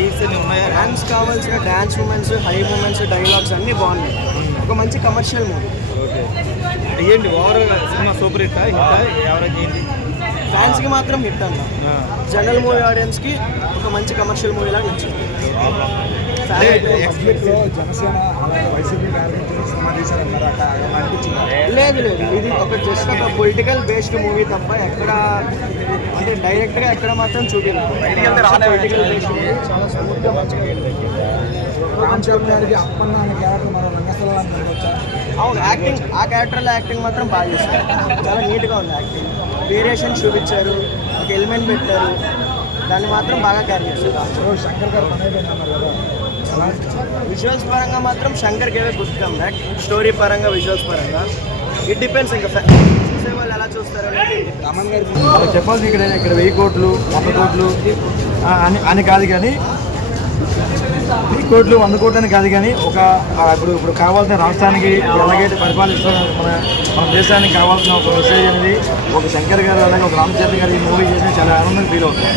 Highs ఉన్నాయా? Dance కావాల్సిన dance moments, high moments, dialogues అన్నీ బాగున్నాయి. ఒక మంచి కమర్షియల్ మూవీ. ఓకే. ఏంటి ఓవరాల్ సినిమా సూపర్ హిట్టా? ఎవరికి ఏంటి? ఫ్యాన్స్కి మాత్రం హిట్ అన్న. జనరల్ మూవీ ఆడియన్స్కి ఒక మంచి కమర్షియల్ మూవీ లాగా నచ్చింది. లేదు లేదు, ఇది ఒక జస్ట్ ఒక పొలిటికల్ బేస్డ్ మూవీ తప్ప ఎక్కడ అంటే డైరెక్ట్గా ఎక్కడ మాత్రం చూపించలేదు. పొలిటికల్ బేస్డ్ మూవీ చాలా స్మూత్గా మంచిగా అవును. యాక్టింగ్ ఆ క్యారెక్టర్లో యాక్టింగ్ మాత్రం బాగా చేశారు. చాలా నీట్గా ఉంది యాక్టింగ్. వేరియేషన్ చూపించారు, ఒక ఎలిమెంట్ పెట్టారు, దాన్ని మాత్రం బాగా క్యారీ చేశారు. శంకర్ గారు విజువల్స్ పరంగా మాత్రం Shankar gave good comeback. Story పరంగా, విజువల్స్ పరంగా ఇట్ డిపెండ్స్. ఇంకా చూసే వాళ్ళు ఎలా చూస్తారు అనేది చెప్పాల్సి ఇక్కడ 1000 కోట్లు 100 కోట్లు అని కాదు, కానీ 1000 కోట్లు 100 కోట్లు అని కాదు, కానీ ఒక ఇప్పుడు కావాల్సిన రాష్ట్రానికి ఎలాగైతే పరిపాలిస్తున్న మన దేశానికి కావాల్సిన ఒక మెసేజ్ అనేది ఒక శంకర్ గారు అలాగే ఒక రామచంద్ర గారు ఈ మూవీ చేసి చాలా ఆనందంగా ఫీల్ అవుతుంది.